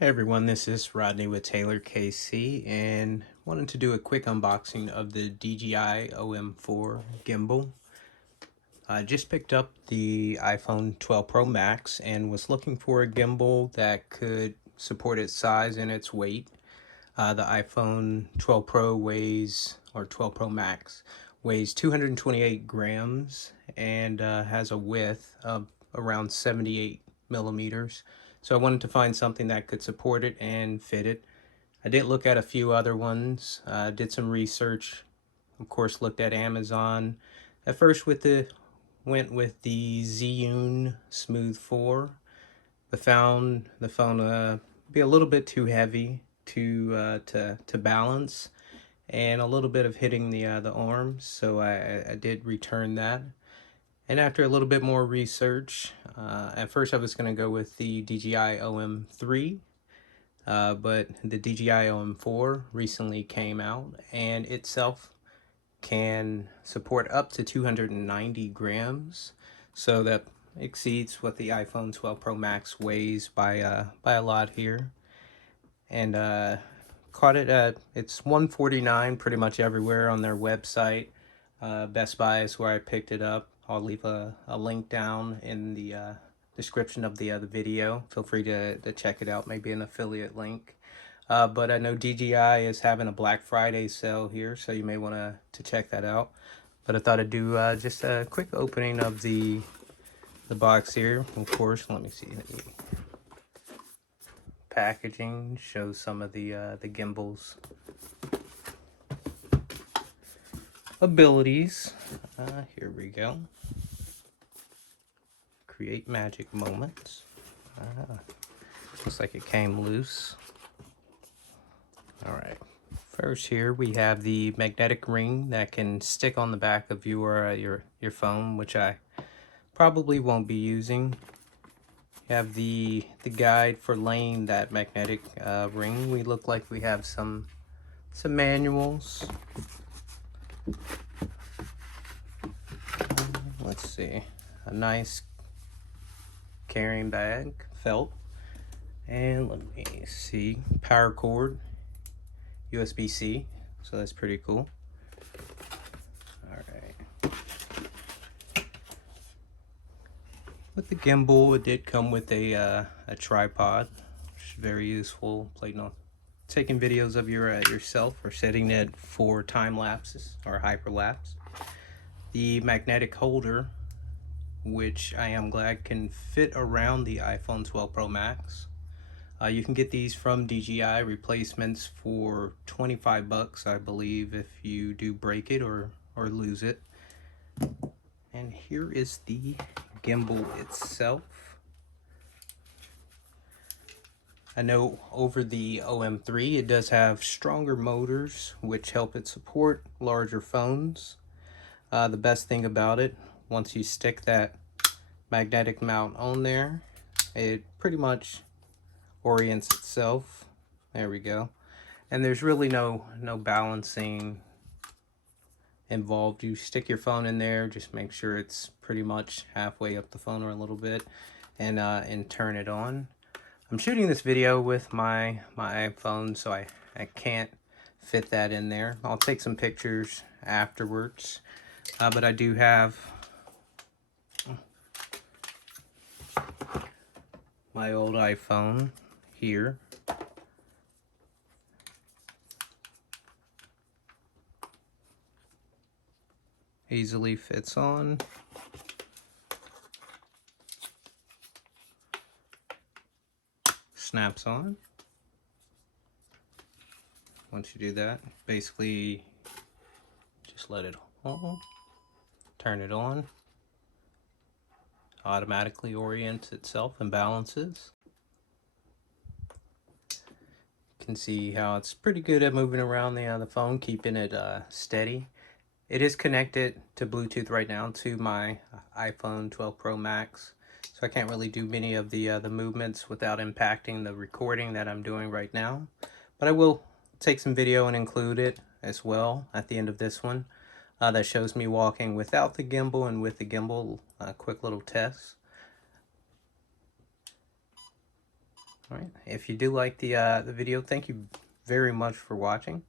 Hey everyone, this is Rodney with Taylor KC and wanted to do a quick unboxing of the DJI OM4 gimbal. I just picked up the iPhone 12 Pro Max and was looking for a gimbal that could support its size and its weight. The iPhone 12 Pro weighs, or 12 Pro Max, weighs 228 grams and has a width of around 78 millimeters. So I wanted to find something that could support it and fit it. I did look at a few other ones, did some research, of course looked at Amazon. At first went with the Zhiyun Smooth 4, but found the phone be a little bit too heavy to balance, and a little bit of hitting the arms, so I did return that. And after a little bit more research, at first I was going to go with the DJI OM3, but the DJI OM4 recently came out, and itself can support up to 290 grams, so that exceeds what the iPhone 12 Pro Max weighs by a lot here. And caught it at, it's 149 pretty much everywhere on their website. Best Buy is where I picked it up. I'll leave a link down in the description of the video. Feel free to check it out, maybe an affiliate link. But I know DJI is having a Black Friday sale here, so you may want to check that out. But I thought I'd do just a quick opening of the box here. Of course, let me see. Packaging shows some of the gimbal's abilities. Here we go. Create magic moments. Looks like it came loose. All right. First here we have the magnetic ring that can stick on the back of your phone, which I probably won't be using. You have the guide for laying that magnetic ring. We look like we have some manuals. Let's see, a nice carrying bag, felt, and let me see, power cord, USB-C, so that's pretty cool. All right. With the gimbal, it did come with a tripod, which is very useful, taking videos of yourself, or setting it for time lapses or hyperlapse. The magnetic holder, which I am glad can fit around the iPhone 12 Pro Max. You can get these from DJI replacements for 25 bucks, I believe, if you do break it or lose it. And here is the gimbal itself. I know over the OM3 it does have stronger motors which help it support larger phones. The best thing about it, once you stick that magnetic mount on there, it pretty much orients itself. There we go. And there's really no balancing involved. You stick your phone in there, just make sure it's pretty much halfway up the phone or a little bit, and turn it on. I'm shooting this video with my iPhone, so I can't fit that in there. I'll take some pictures afterwards. But I do have my old iPhone here. Easily fits on. Snaps on. Once you do that, basically just let it hold. Turn it on, automatically orients itself and balances. You can see how it's pretty good at moving around the phone, keeping it steady. It is connected to Bluetooth right now to my iPhone 12 Pro Max, so I can't really do many of the movements without impacting the recording that I'm doing right now. But I will take some video and include it as well at the end of this one. That shows me walking without the gimbal and with the gimbal, a quick little test. All right. If you do like the video, thank you very much for watching.